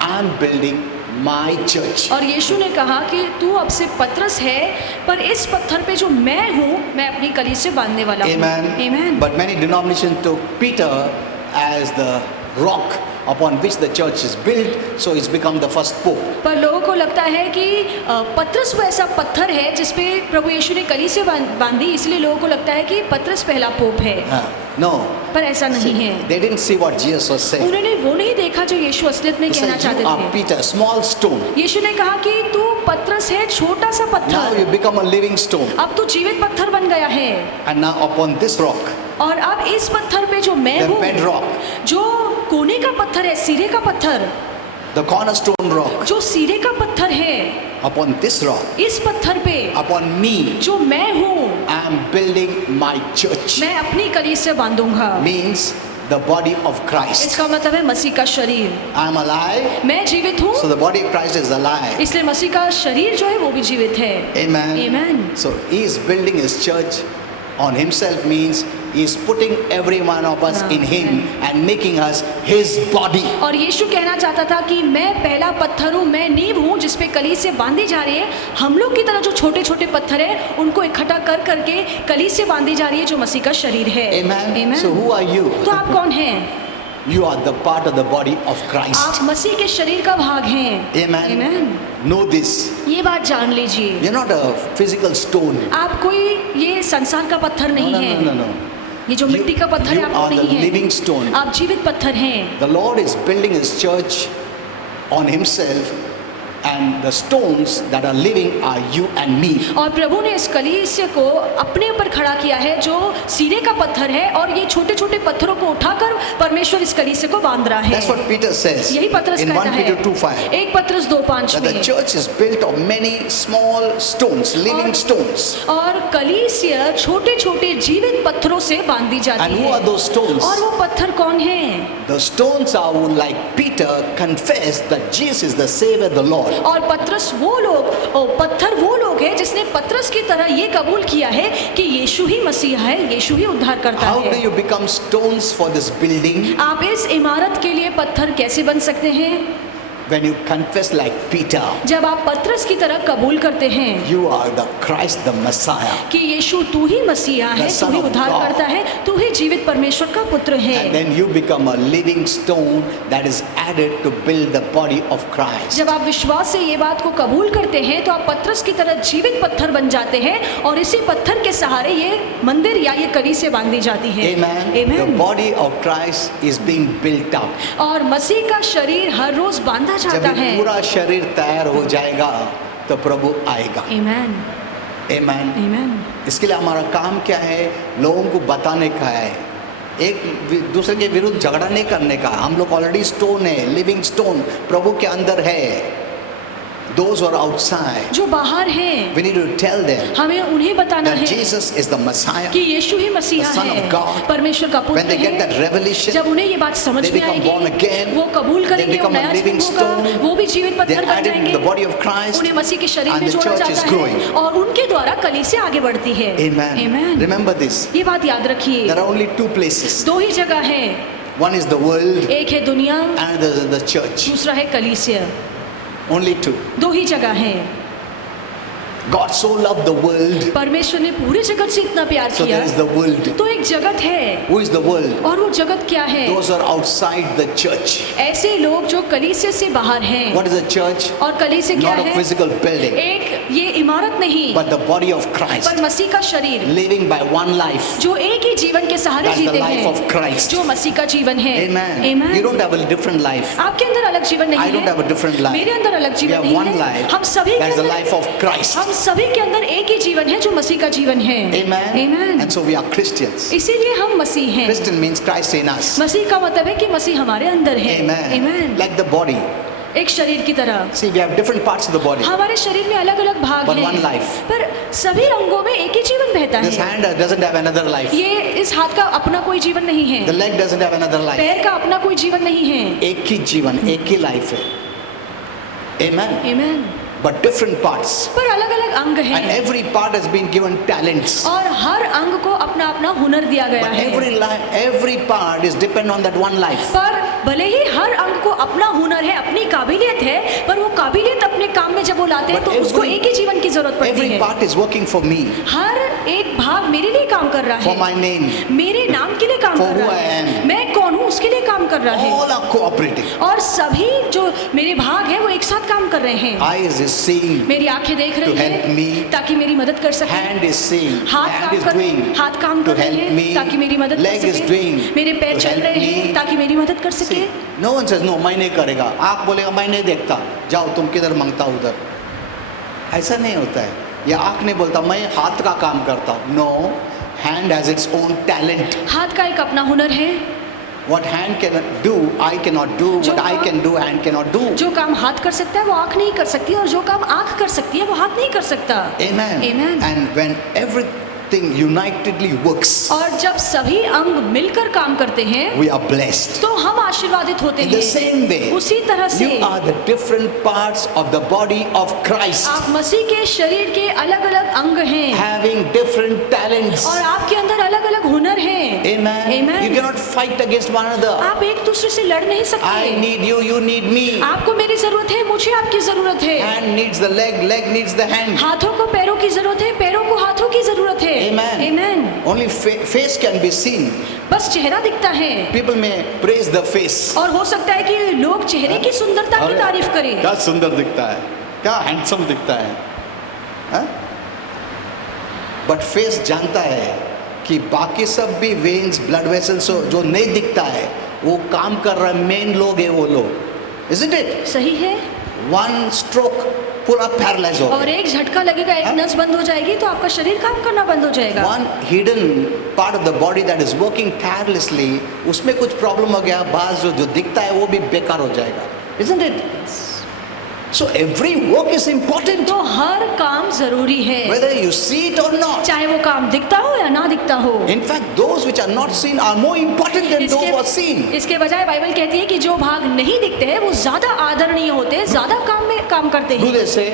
I am building my church. और यीशु ने कहा कि तू अब से पतरस है, पर इस पत्थर पे जो मैं हूँ, मैं अपनी कलीसिया बांधने वाला हूँ। Amen. Amen. But many denominations took Peter as the rock upon which the church is built, so it's become the first pope. पर लोगों को लगता है कि पतरस वो ऐसा पत्थर है जिस पे प्रभु यीशु ने कलीसिया बांधी, इसलिए लोगों को लगता है कि पतरस पहला पोप है। No. पर ऐसा नहीं है। They didn't see what Jesus was saying. उन्होंने वो नहीं देखा जो यीशु असलियत में He कहना said, चाहते you are थे। Peter, small stone. यीशु ने कहा कि तू पतरस है, छोटा सा Now पत्थर, you become a living stone. अब तू जीवित पत्थर बन गया है। And now upon this rock, और अब इस पत्थर पे जो मैं the हूँ, bedrock, जो कोने का पत्थर है, सिरे का पत्थर, the cornerstone rock, जो सिरे का पत्थर है, upon this rock, इस पत्थर पे upon me, जो मैं हूँ, I am building my church. मैं अपनी कलीसिया बांधूंगा। Means the body of Christ. इसका मतलब है मसीह का शरीर। I am alive, मैं जीवित हूँ, so the body of Christ is alive. इसलिए मसीह का शरीर जो है वो भी जीवित है। Amen. Amen. So he is building his church on himself, means he is putting every one of us in him and making us his body. और यीशु कहना चाहता था कि मैं पहला पत्थर हूँ, मैं नींव हूँ जिस पे कलीसिया बांधी जा रही है। हम लोग की तरह जो छोटे छोटे पत्थर हैं उनको इकट्ठा कर करके कलीसिया बांधी जा रही है जो मसीह का शरीर है। Amen. Amen. So who are you? तो आप कौन हैं? You are the part of the body of Christ. आप मसीह के शरीर का भाग हैं। Amen. Amen. Know this. ये बात जान लीजिए। You're not a physical stone. आप कोई ये संसार का पत्थर नहीं No, है। no, no, no. ये जो मिट्टी का पत्थर You है आपको are the नहीं living है। stone. आप जीवित पत्थर हैं। The Lord is building his church on himself and the stones that are living are you and me. और प्रभु ने इस कलीसिया को अपने ऊपर खड़ा किया है जो सीने का पत्थर है, और ये छोटे छोटे पत्थरों को उठाकर परमेश्वर इस कलीसिया को बांध रहा है। That's what Peter says यही पत्रस in कहता 1 है Peter 2:5. 1 पत्रस 2:5 that में the church is built of many small stones, living stones. और कलीसिया छोटे छोटे जीवित पत्थरों से बांधी जाती And है। who are those stones? और वो पत्थर कौन है? The stones are who, like Peter, confessed that Jesus is the Savior, the Lord. और पत्रस पत्थर वो लोग हैं जिसने पत्रस की तरह ये कबूल किया है कि यीशु ही मसीहा है, यीशु ही उद्धार करता How do है। you become stones for this building? आप इस इमारत के लिए पत्थर कैसे बन सकते हैं? When you confess like Peter, जब आप पत्रस की तरह कबूल करते हैं you are the Christ, the Messiah. कि यीशु तू ही मसीहा है, The तू Son ही of उद्धार God. करता है, तू ही जीवित परमेश्वर का पुत्र And है। then you become a living stone that is added to build the body of Christ. जब आप विश्वास से ये बात को कबूल करते हैं तो आप पत्रस की तरह जीवित पत्थर बन जाते हैं, और इसी पत्थर के सहारे ये मंदिर या ये कलीसिया बांधी जाती है। Amen. The Amen. body of Christ is being built up. और मसीह का शरीर हर रोज बांधा जब जाता ये है। पूरा शरीर तैयार हो जाएगा तो प्रभु आएगा। Amen. Amen. Amen. इसके लिए हमारा काम क्या है? लोगों को बताने का है, एक दूसरे के विरुद्ध झगड़ा नहीं करने का। हम लोग ऑलरेडी स्टोन है, लिविंग स्टोन प्रभु के अंदर है। Those who are outside, जो बाहर हैं we need to tell them हमें उन्हें बताना that है Jesus is the Messiah. कि यीशु ही मसीहा The Son of है, God. परमेश्वर का When पुत्र they get that है। revelation, जब उन्हें ये बात समझ they में become born आएगी, again. वो कबूल They करेंगे, वो become a नया living जन्म होगा, stone. वो भी जीवित They पत्थर are बन added जाएंगे, to the body of Christ, उन्हें मसीह के शरीर and में the जोड़ा church is जाता growing. है, और उनके द्वारा कलीसिया आगे बढ़ती है। Amen. Amen. Remember this. ये बात याद रखिए, There are only two places. दो ही जगह है, One is the world, एक है दुनिया, and the other is the church. दूसरा है कलीसिया। Only two. दो ही जगह है। God so loved the world, परमेश्वर ने पूरे जगत से इतना प्यार so किया, there is the world. तो एक जगत है, Who is the world? और वो जगत क्या है? Those are outside the church. ऐसे लोग जो कलीसिया से बाहर हैं। What is a church? और कलीसिया क्या Not a है? physical building, एक ये इमारत नहीं, but the body of Christ, पर मसीह का शरीर living by one life. जो एक ही जीवन के सहारे That's the जीते life of हैं, Christ. जो मसीह का जीवन है। Amen. Amen. You don't have a different life. आपके अंदर अलग जीवन नहीं I don't है, have a different life. मेरे अंदर अलग We जीवन have नहीं one है। life. हम सभी के That's the अंदर life of Christ. हम सभी के अंदर एक ही जीवन है जो मसीह का जीवन है। Amen. Amen. And so we are Christians. इसीलिए हम मसीह हैं। Christian means Christ in us. मसीह का मतलब है कि मसीह हमारे अंदर है। Amen. Amen. Like the body. एक शरीर की तरह See, we have different parts of the body. हमारे शरीर में अलग अलग भाग But हैं, one life. पर सभी अंगों में एक ही जीवन बहता This है। hand doesn't have another life. ये इस हाथ का अपना कोई जीवन नहीं है, The leg doesn't have another life. पैर का अपना कोई जीवन नहीं है। एक ही जीवन, एक ही लाइफ है. Amen. Amen. But different parts. पर अलग अलग अंग And हैं, every part has been given talents. और हर अंग को अपना अपना हुनर दिया गया But है। every part is depend on that one life. पर भले ही हर अंग को अपना हुनर है, अपनी काबिलियत है, पर वो काबिलियत अपने काम में जब वो लाते हैं But तो उसको every- एक ही जीवन की जरूरत पड़ती Every है। part is working for me, हर एक भाग मेरे लिए काम कर रहा for है, my name. मेरे नाम के लिए काम For कर who रहा I है, am. मैं कौन हूँ उसके लिए काम कर रहा है, All are cooperating. और सभी जो मेरे भाग हैं वो एक साथ काम कर रहे हैं। Eyes is seeing, मेरी आंखें देख रही To help me. हैं ताकि मेरी मदद कर सके, hand is seeing, हाथ hand काम is कर doing हाथ काम to कर रहे help हैं me, ताकि मेरी मदद leg कर is सके, doing मेरे पैर to चल help रहे हैं me. ताकि मेरी मदद कर सके। See, no one says no, मैं नहीं करेगा। आप बोलेगा मैं नहीं देखता, जाओ तुम किधर मांगता उधर। ऐसा नहीं होता है। या आँख नहीं बोलता मैं हाथ का काम करता हूँ। No, hand has its own talent. हाथ का एक अपना हुनर है, What hand cannot do, eye cannot do. जो What eye काम- can do, hand cannot do. जो काम हाथ कर सकता है वो आंख नहीं कर सकती, और जो काम आंख कर सकती है वो हाथ नहीं कर सकता। Amen. Amen. And when everything unitedly works, और जब सभी अंग मिलकर काम करते हैं we are blessed. तो हम आशीर्वादित होते In the हैं। same way, उसी तरह से you are the different parts of the body of Christ, आप मसीह के शरीर के अलग अलग अंग हैं, having different talents. और आपके अंदर अलग अलग हुनर हैं। Amen. Amen. You cannot fight against one another. आप एक दूसरे से लड़ नहीं I सकते। need you, you need me. आपको मेरी जरूरत है, मुझे आपकी जरूरत है। Hand needs the leg, leg needs the hand. हाथों को पैरों की जरूरत है, पैरों को हाथों की जरूरत है। Amen. Amen. Only face can be seen. बस चेहरा दिखता है, People may praise the face. और हो सकता है कि लोग चेहरे की सुंदरता की अरे, तारीफ करें। क्या सुंदर दिखता है, क्या हैंडसम दिखता है, बट फेस जानता है कि बाकी सब भी वेन्स ब्लड वेसल्स जो नहीं दिखता है वो काम कर रहा है, मेन लोग है वो लोग, isn't it? सही है। one stroke पूरा पैरालाइज हो और गया. एक झटका लगेगा, एक नस बंद हो जाएगी तो आपका शरीर काम करना बंद हो जाएगा. One hidden part of the body that is working tirelessly, उसमें कुछ प्रॉब्लम हो गया, बाज जो दिखता है वो भी बेकार हो जाएगा. Isn't it? So every work is important, तो हर काम जरूरी है, whether you see it or not. चाहे वो काम दिखता हो या ना दिखता हो. In fact, those which are not seen are more important than those who are seen. इसके बजाय बाइबल कहती है कि जो भाग नहीं दिखते हैं वो ज्यादा आदरणीय होते हैं, ज्यादा काम में काम करते Do हैं. they say,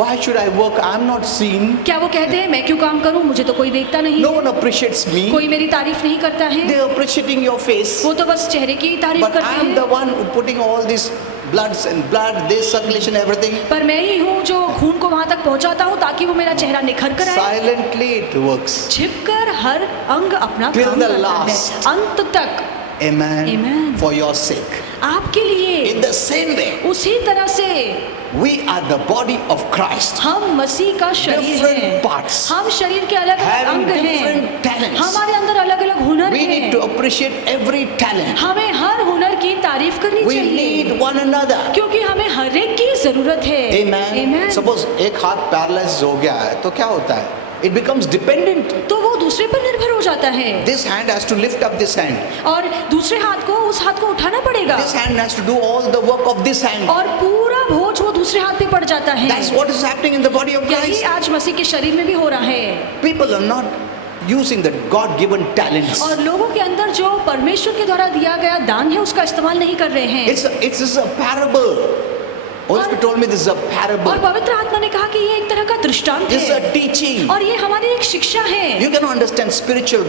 why should I work? I am not seen. क्या वो कहते हैं मैं क्यों काम करूं, मुझे तो कोई देखता नहीं, No one appreciates me. कोई मेरी तारीफ नहीं करता है. They are appreciating your face. वो तो बस चेहरे की ही तारीफ But I करते am the हैं. one who putting all this bloods and blood, this circulation, everything. पर मैं ही हूँ जो खून को वहां तक पहुंचाता हूँ ताकि वो मेरा चेहरा निखर कर आए. Silently it works. छिपकर हर अंग अपना Till काम the करता है last. अंत तक. Amen. Amen. For your sake. आपके लिए In the same way, उसी तरह से we are the body of Christ. हम मसीह का शरीर Different हैं. parts. हम शरीर के अलग Having अंग हैं. different talents. हमारे अंदर अलग अलग हुनर We need to हैं. appreciate every talent. हमें हर हुनर की तारीफ करनी We चाहिए need one another. क्योंकि हमें हर एक की जरूरत है. Amen. Amen. Suppose एक हाथ पैरालाइज हो गया है तो क्या होता है? It becomes dependent. तो वो दूसरे पर निर्भर हो जाता है This hand has to lift up this hand. और दूसरे हाथ को उस हाथ को उठाना पड़ेगा This hand has to do all the work of this hand. और पूरा बोझ वो दूसरे हाथ पे पड़ जाता है. That's what is happening in the body of यही Christ. आज मसीह के शरीर में भी हो रहा है. People are not using the God-given talents. और लोगों के अंदर जो परमेश्वर के द्वारा दिया गया दान है उसका इस्तेमाल नहीं कर रहे हैं. It's a parable. Holy Spirit told me this is a parable. और पवित्र आत्मा ने कहा कि ये एक तरह का दृष्टांत This is है a teaching. और ये हमारी एक शिक्षा है. You cannot understand spiritual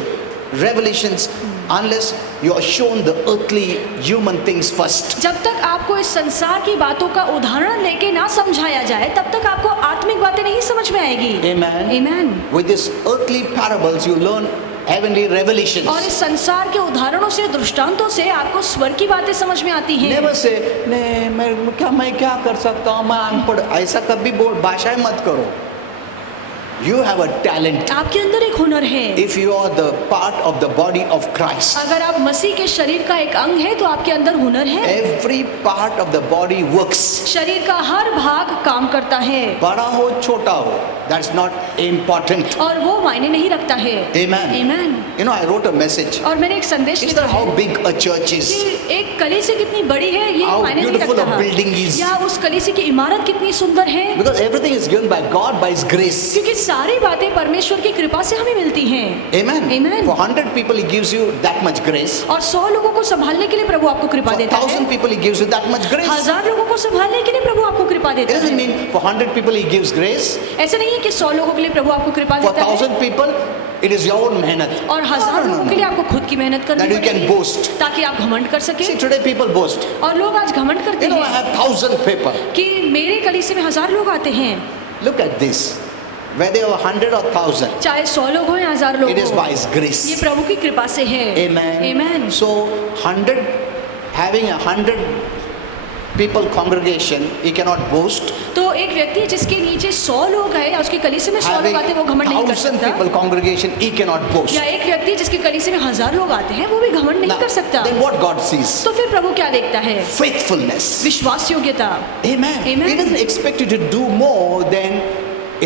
revelations unless you are shown the earthly human things first. जब तक आपको इस संसार की बातों का उदाहरण लेके ना समझाया जाए तब तक आपको आत्मिक बातें नहीं समझ में आएगी. Amen. Amen. With these earthly parables you learn heavenly revelations. और इस संसार के उदाहरणों से दृष्टांतों से आपको स्वर की बातें समझ में आती हैं. Never say, नहीं मैं क्या कर सकता हूँ, मैं अनपढ़, ऐसा कभी भाषाएं मत करो. You have a talent. आपके अंदर एक हुनर है. If you are the part of the body of Christ, अगर आप मसीह के शरीर का एक अंग है तो आपके अंदर हुनर है. every part of the body works. शरीर का हर भाग काम करता है बड़ा हो छोटा हो, that's not important. और वो मायने नहीं रखता है. Amen. Amen. You know, I wrote a message. और मैंने एक संदेश Is लिखा that how है big a church is? कि एक कलीसिया कितनी बड़ी है ये How मायने नहीं beautiful रखता a building is. या उस कलीसिया की इमारत कितनी सुंदर है. Because everything is given by God by His grace. क्योंकि सारी बातें परमेश्वर की कृपा से हमें मिलती हैं. Amen. Amen. For 100 people He gives you that much grace. और 100 लोगों को संभालने के लिए प्रभु आपको कृपा For देता 1,000 है. people He gives you that much grace. 1000 लोगों को संभालने के लिए प्रभु आपको कृपा It देता doesn't है. mean for 100 people He gives grace. ऐसा नहीं है कि 100 लोगों के लिए प्रभु आपको कृपा For देता है 1,000 people it is your own मेहनत. और 1000 लोगों के लिए आपको खुद की मेहनत करनी That you can पड़ेगी boast. ताकि आप घमंड कर सके. See, today people boast. और लोग आज घमंड करते You know, I हैं have 1,000 people. कि मेरे कलीसिया में 1000 लोग आते हैं. Look at this. Whether you are 100 or 1,000, चाहे 100 लोग हो या 1000 लोग it is हो, by His grace. ये प्रभु की कृपा से है. Amen. Amen. So 100, having 100 people congregation, he cannot boast. तो एक व्यक्ति जिसके नीचे 100 लोग हैं या उसके कलीसिया में 100 Having लोग आते हैं वो घमंड नहीं कर 1,000 सकता. people congregation, he cannot boast. या एक व्यक्ति जिसके कलीसिया में 1000 लोग आते हैं वो भी घमंड नहीं Now, कर सकता. then what God sees? तो फिर प्रभु क्या देखता है? Faithfulness. विश्वास योग्यता. Amen. Amen. He doesn't expect you to do more than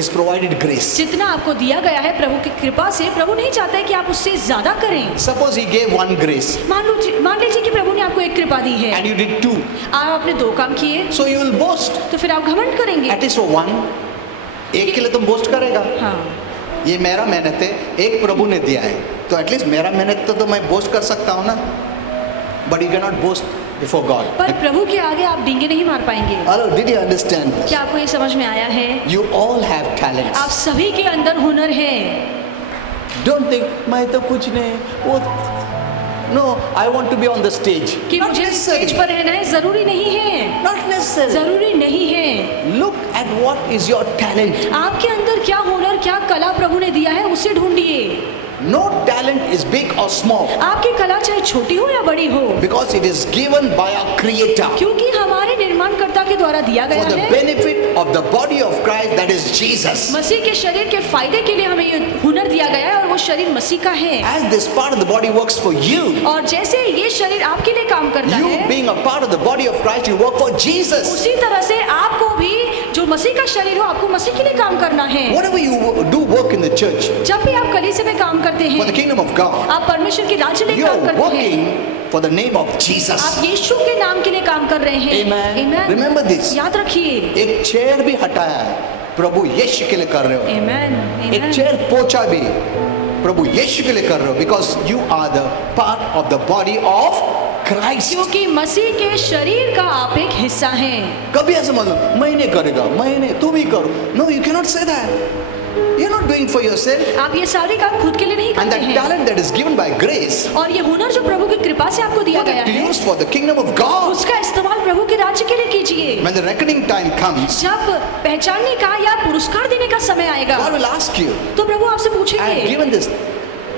is provided grace. जितना आपको दिया गया है प्रभु की कृपा से, प्रभु नहीं चाहता है कि आप उससे ज्यादा करें. Suppose He gave one grace मान लीजिए कि प्रभु ने आपको एक कृपा दी है, and you did 2. आप आपने 2 काम किए, So you will boast. तो फिर आप घमंड करेंगे. At least for one. एक के लिए तुम बोस्ट करेगा. हाँ, ये मेरा मेहनत है, एक प्रभु ने दिया है, तो एटलीस्ट मेरा मेहनत तो मैं बोस्ट कर सकता हूँ ना. But you cannot boast before God. पर प्रभु के आगे आप डींगे नहीं मार पाएंगे. Hello, did you understand this? क्या आपको ये समझ में आया है? You all have talents. आप सभी के अंदर हुनर है. Don't think मैं तो कुछ नहीं. वो No, I want to be on the stage. कि Not मुझे necessary. स्टेज पर रहना है, जरूरी नहीं है. Not necessary. जरूरी नहीं है. Look at what is your talent. आपके अंदर क्या हुनर, क्या कला प्रभु ने दिया है, उसे ढूंढिए. No talent is big or small आपकी कला चाहे छोटी हो या बड़ी हो, because it is given by our Creator क्योंकि हमारे निर्माणकर्ता के द्वारा दिया for गया the है. benefit of the body of Christ, that is Jesus. मसीह के शरीर के फायदे के लिए हमें ये हुनर दिया गया है और वो शरीर मसीह का है. As this part of the body works for you, और जैसे ये शरीर आपके लिए काम करता you है, being a part of the body of Christ, you work for Jesus. उसी तरह से आपको भी जो मसीह का शरीर हो, आपको मसीह के लिए काम करना है। Whatever you do work in the church जब भी आप कलीसिया में काम करते for the हैं, kingdom of God, आप परमेश्वर के राज्य के लिए you काम are करते हैं, working for the name of Jesus. आप यीशु के नाम के लिए काम कर रहे हैं। Amen. Amen. Remember this. याद रखिए। एक चेयर भी हटाया है, प्रभु यीशु के लिए कर रहे हो। Amen. एक Amen. चेयर पोछा भी प्रभु यीशु के लिए कर रहे हो, because you are the part of the body of Christ. क्योंकि मसीह के शरीर का आप एक हिस्सा हैं। कभी ऐसे मत लो, मैं नहीं करेगा, मैं नहीं, तुम ही करो। No, you cannot say that. You're not doing for yourself. आप ये सारे काम खुद के लिए नहीं And करते that हैं। talent that is given by grace, और ये हुनर जो प्रभु की कृपा से आपको दिया put गया it to है, use for the kingdom of God. उसका इस्तेमाल प्रभु के राज्य के लिए कीजिए। When the reckoning time comes, जब पहचानने का या पुरस्कार देने का समय आएगा, God will ask you, तो प्रभु आपसे I have पूछेंगे given this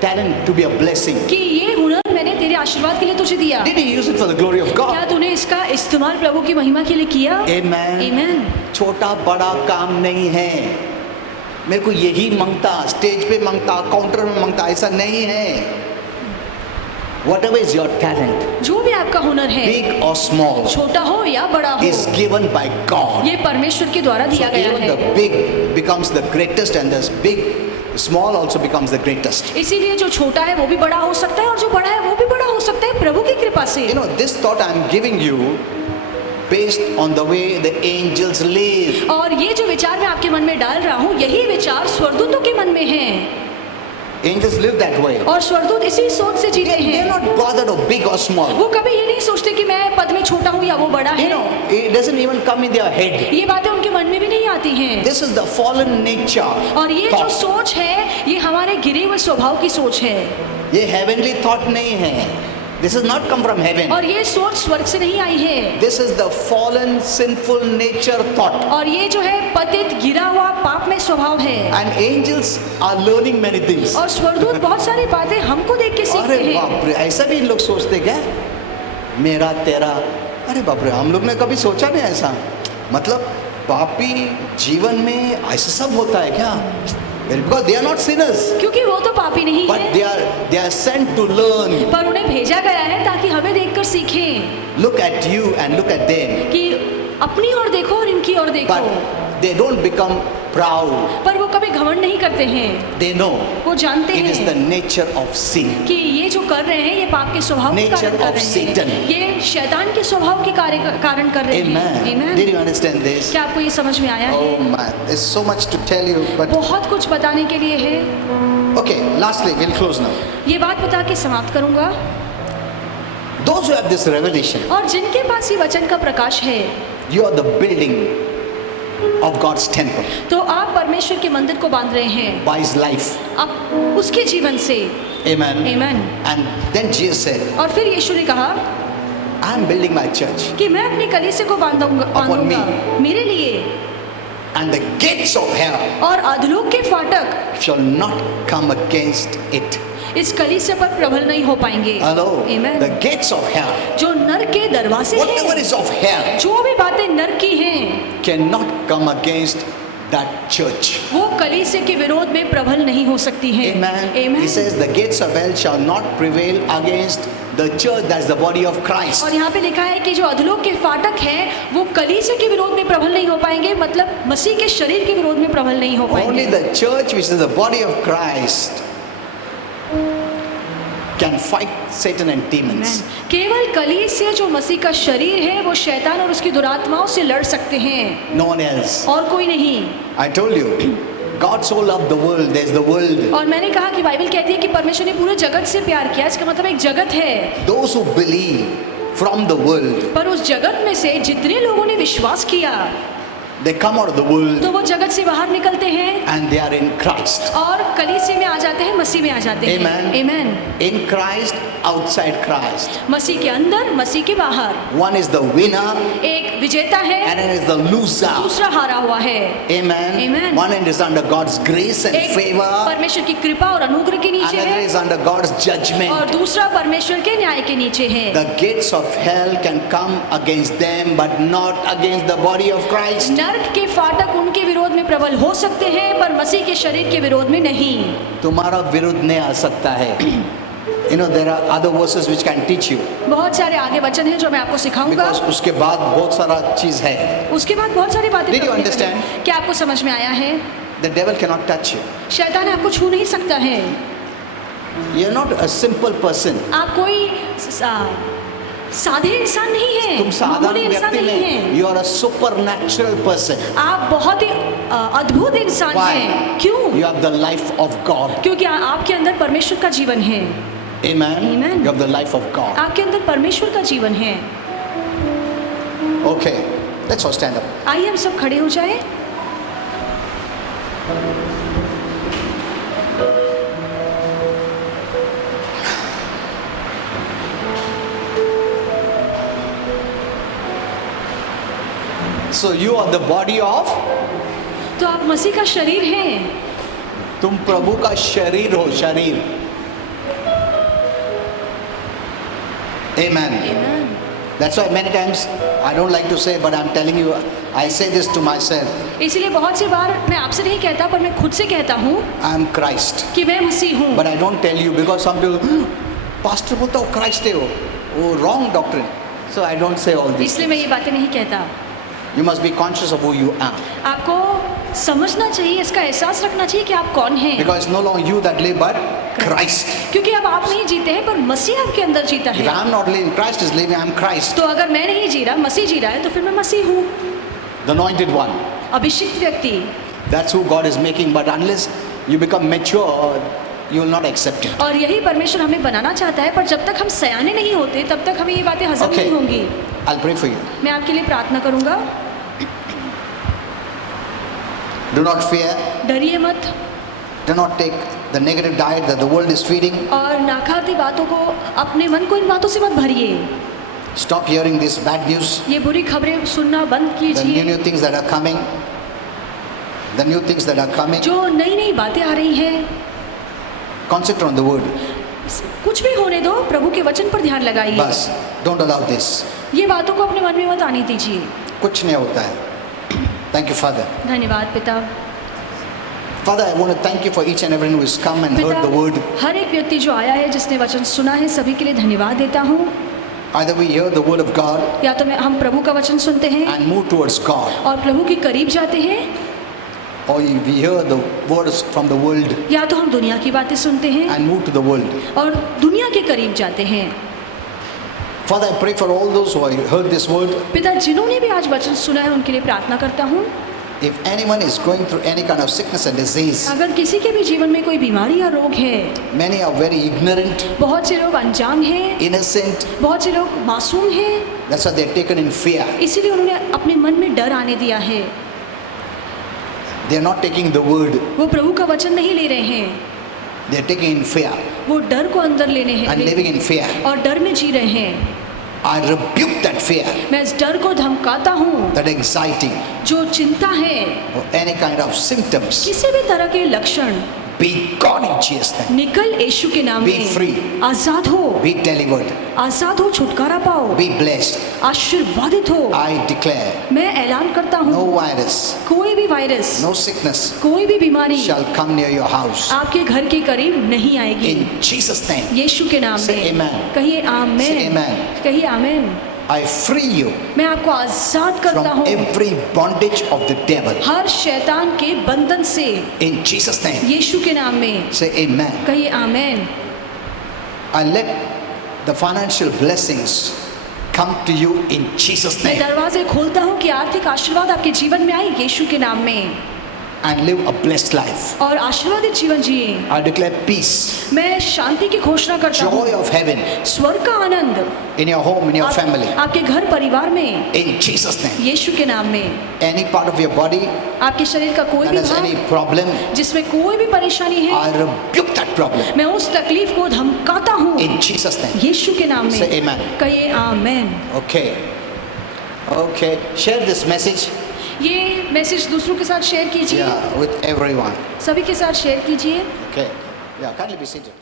talent to be a blessing. कि ये हुनर मैंने तेरे आशीर्वाद के लिए तुझे दिया, Did he use it for the glory of क्या God? तूने इसका इस्तेमाल प्रभु की महिमा के लिए किया? Amen. Amen. छोटा बड़ा काम नहीं है, मेरे को यही मांगता, स्टेज पे मांगता, काउंटर में मांगता, ऐसा नहीं है। Whatever is your talent, जो भी आपका हुनर है, big or small, छोटा हो या बड़ा हो, is given by God. ये परमेश्वर के द्वारा So दिया गया even है। the big becomes the greatest, and the big, small also becomes the greatest. इसीलिए जो छोटा है वो भी बड़ा हो सकता है, और जो बड़ा है वो भी बड़ा हो सकता है प्रभु की कृपा से। You know, this thought I am giving you based on the way the angels live. और ये जो विचार मैं आपके मन में डाल रहा हूँ, यही विचार स्वर्गदूतों के मन में हैं, Angels live that way. और स्वर्गदूत इसी सोच से जीते They are हैं। not bothered of big or small. वो कभी ये नहीं सोचते कि मैं पद में छोटा हूँ या वो बड़ा You है। know, it doesn't even come in their head. ये बातें उनके मन में भी नहीं आती हैं। This is the fallen nature. और ये जो thought. सोच है, ये हमारे गिरे हुए स्वभाव की सोच है, ये heavenly thought नहीं है. This is not come from heaven. और ये सोच स्वर्ग से नहीं आई है। This is the fallen sinful nature thought. और ये जो है पतित गिरा हुआ पाप में स्वभाव है। And angels are learning many things. और स्वर्गदूत बहुत सारी बातें हमको देख के सीखते अरे हैं। बाप रे, ऐसा भी इन लोग सोचते क्या? मेरा तेरा, अरे बाप रे, हम लोग ने कभी सोचा नहीं ऐसा। मतलब पापी जीवन में ऐसा सब होता है क्या? Because they are not sinners, क्योंकि वो तो पापी नहीं but है, they are sent to learn. पर उन्हें भेजा गया है ताकि हमें देखकर सीखें Look at you and look at them, कि अपनी ओर देखो और इनकी ओर देखो। but they don't become proud. पर वो कभी घमंड नहीं करते हैं। They know वो जानते it is the हैं nature of sin. कि ये जो कर रहे हैं ये पाप के स्वभाव के Nature कारण कर of रहे Satan. हैं, ये शैतान के स्वभाव के कारण कर रहे Amen. हैं। Amen. Did you understand this? क्या आपको ये समझ में आया Oh है? man, there's so much to tell you, but बहुत कुछ बताने के लिए है। okay, lastly, we'll close now. ये बात बता के समाप्त करूंगा। Those who have this revelation, और जिनके पास ये वचन का प्रकाश है, you are the building of God's temple तो आप परमेश्वर के मंदिर को बांध रहे हैं, by His life. आप उसके जीवन से। Amen. Amen. And then Jesus said, और फिर यीशु ने कहा I am building my church, कि मैं अपने कलीसिया को बांधूंगा मेरे लिए, and the gates of hell और अधलोक के फाटक shall not come against it. इस कलीसिया पर प्रबल नहीं हो पाएंगे। Hello. Amen. The gates of hell, जो नर के दरवाजे whatever हैं, is of hell, जो भी बातें नर की हैं, cannot come against that church. वो कलीसिया के विरोध में प्रबल नहीं हो सकती हैं। Amen. Amen. He says the gates of hell shall not prevail against the church, that is the body of Christ. और यहाँ पे लिखा है कि जो अधलोक के फाटक हैं वो कलीसिया के विरोध में प्रबल नहीं हो पाएंगे, मतलब मसीह के शरीर के विरोध में प्रबल नहीं हो Only पाएंगे। the church, which is the body of Christ, can fight Satan and demons. Amen. केवल कलीसिया जो मसीह का शरीर है वो शैतान और उसकी दुरात्माओं से लड़ सकते हैं, No one else. और कोई नहीं। I told you, God so loved the world. There's the world. और मैंने कहा कि बाइबल कहती है कि परमेश्वर ने पूरे जगत से प्यार किया, इसका मतलब एक जगत है। Those who believe from the world, पर उस जगत में से जितने लोगों ने विश्वास किया, they come out of the world तो वो जगत से बाहर निकलते हैं and they are in Christ. और कलीसिया में आ जाते हैं, मसीह में आ जाते हैं। Amen. Amen. In Christ, outside Christ. मसीह के अंदर, मसीह के बाहर। One is the winner एक विजेता है, and one is the loser. दूसरा हारा हुआ है। Amen. Amen. One end is under God's grace and एक favor. परमेश्वर की कृपा और अनुग्रह के नीचे Another है, is under God's judgment. और दूसरा परमेश्वर के न्याय के नीचे है। The gates of hell can come against them, but not against the body of Christ. नरक के फाटक उनके विरोध में प्रबल हो सकते हैं, पर मसीह के शरीर के विरोध में नहीं। तुम्हारा विरोध नहीं आ सकता है, You know, there are other verses which can teach you. बहुत सारे आगे वचन हैं जो मैं आपको सिखाऊंगा। Because उसके बाद बहुत सारा चीज है. उसके बाद बहुत सारी बातें Did you प्रभु ने understand? कही। क्या आपको समझ में आया है? The devil cannot touch you. शैतान आपको छू नहीं सकता है। You're not a simple person. आप कोई साधे इंसान नहीं हैं, तुम साधारण मामूली इंसान व्यक्ति नहीं नहीं. हैं। You are a supernatural person. आप बहुत ही अद्भुत इंसान Why? हैं। क्यों? You have the life of God. क्योंकि आपके अंदर परमेश्वर का जीवन है। Amen. Amen. You have the life of God. आपके अंदर परमेश्वर का जीवन है। Okay. Let's all stand up. आइए हम सब खड़े हो जाएं। So you are the body of. तो आप मसीह का शरीर हैं। तुम प्रभु का शरीर हो, शरीर. Amen. Amen. That's why many times I don't like to say, but I'm telling you, I say this to myself. इसलिए बहुत सी बार मैं आपसे नहीं कहता पर मैं खुद से कहता हूँ I'm Christ. कि मैं मसीह हूँ। But I don't tell you because some people, pastor बोलता हो Christ है वो wrong doctrine. So I don't say all this. इसलिए मैं ये बातें नहीं कहता। You must be conscious of who you are. आपको समझना चाहिए, इसका एहसास रखना चाहिए कि आप कौन हैं। Because it's no longer you that live, but Christ. क्योंकि अब आप नहीं जीते हैं पर मसीह आपके अंदर जीता If है। I'm not living, Christ is living, I'm Christ. तो अगर मैं नहीं जी रहा, मसीह जी रहा है तो फिर मैं मसीह हूँ। The anointed one. अभिषिक्त व्यक्ति। That's who God is making. But unless you become mature, you will not accept it. और यही परमेश्वर हमें बनाना चाहता है, पर जब तक हम सयाने नहीं होते तब तक हमें ये बातें हजम Okay. नहीं होंगी। I'll pray for you. मैं आपके लिए प्रार्थना करूंगा। Do not fear. डरिए मत Do not take the negative diet that the world is feeding. और नाखाती बातों को, अपने मन को इन बातों से मत भरिए। Stop hearing this bad news. ये बुरी खबरें सुनना बंद The कीजिए। new things that are coming. The new things that are coming. जो नई नई बातें आ रही हैं, Concentrate on the word. कुछ भी होने दो, प्रभु के वचन पर ध्यान लगाइए। बस. Don't allow this. ये बातों को अपने मन में मत आने दीजिए। कुछ नहीं होता है. Thank you, Father. धन्यवाद पिता। Father, I want to thank you for each and everyone who has come and पिता, heard the word. हर एक व्यक्ति जो आया है, जिसने वचन सुना है, सभी के लिए धन्यवाद देता हूँ। Either we hear the word of God या तो हम प्रभु का वचन सुनते हैं and move towards God, और प्रभु के करीब जाते हैं, or we hear the words from the world या तो हम दुनिया की बातें सुनते हैं and move to the world. और दुनिया के करीब जाते हैं। Father, I pray for all those who have heard this word. पिता, जिन्होंने भी आज वचन सुना है उनके लिए प्रार्थना करता हूँ। If anyone is going through any kind of sickness and disease, अगर किसी के भी जीवन में कोई बीमारी या रोग है, many are very ignorant, बहुत से लोग अनजान हैं, innocent. बहुत से लोग मासूम हैं, That's why they're taken in fear. इसीलिए उन्होंने अपने मन में डर आने दिया है। They're not taking the word. वो प्रभु का वचन नहीं ले रहे हैं, They're taking in fear वो डर को अंदर लेने and living हैं in fear. और डर में जी रहे हैं। I rebuke that fear, मैं इस डर को धमकाता हूँ, that anxiety, जो चिंता है, or any kind of symptoms. किसी भी तरह के लक्षण Be gone in Jesus' name. निकल यीशु के नाम Be में। free. आजाद हो, Be delivered. आजाद हो, छुटकारा पाओ, Be blessed. आशीर्वादित हो। I declare मैं ऐलान करता हूँ, no virus, कोई भी वायरस, no sickness कोई भी बीमारी shall come near your house. आपके घर के करीब नहीं आएगी। In Jesus' name, यीशु के नाम Say में amen. कहिए Say आमेन। amen. कहिए आमेन। I free you मैं आपको आजाद करता from हूँ every bondage of the devil. हर शैतान के बंधन से, In Jesus' name, यीशु के नाम में say amen. कहिए आमेन। I let the financial blessings come to you in Jesus' मैं name दरवाजे खोलता हूँ कि आर्थिक आशीर्वाद आपके जीवन में आए यीशु के नाम में, and live a blessed life. और आशीर्वादित जीवन जिए। I declare peace, मैं शांति की घोषणा करता हूँ, joy of heaven स्वर्ग का आनंद in your home, in your family. आपके घर परिवार में, In Jesus' name. यीशु के नाम में। Any part of your body आपके शरीर का कोई that भी has any भाग problem, जिसमें कोई भी परेशानी है, I rebuke that problem मैं उस तकलीफ को धमकाता हूँ in Jesus' name. यीशु के नाम Say में। amen. कहिए आमेन। Okay. Okay. Share this message, ये मैसेज दूसरों के साथ शेयर कीजिए, with everyone. सभी के साथ शेयर कीजिए। Okay. Yeah, kindly be seated.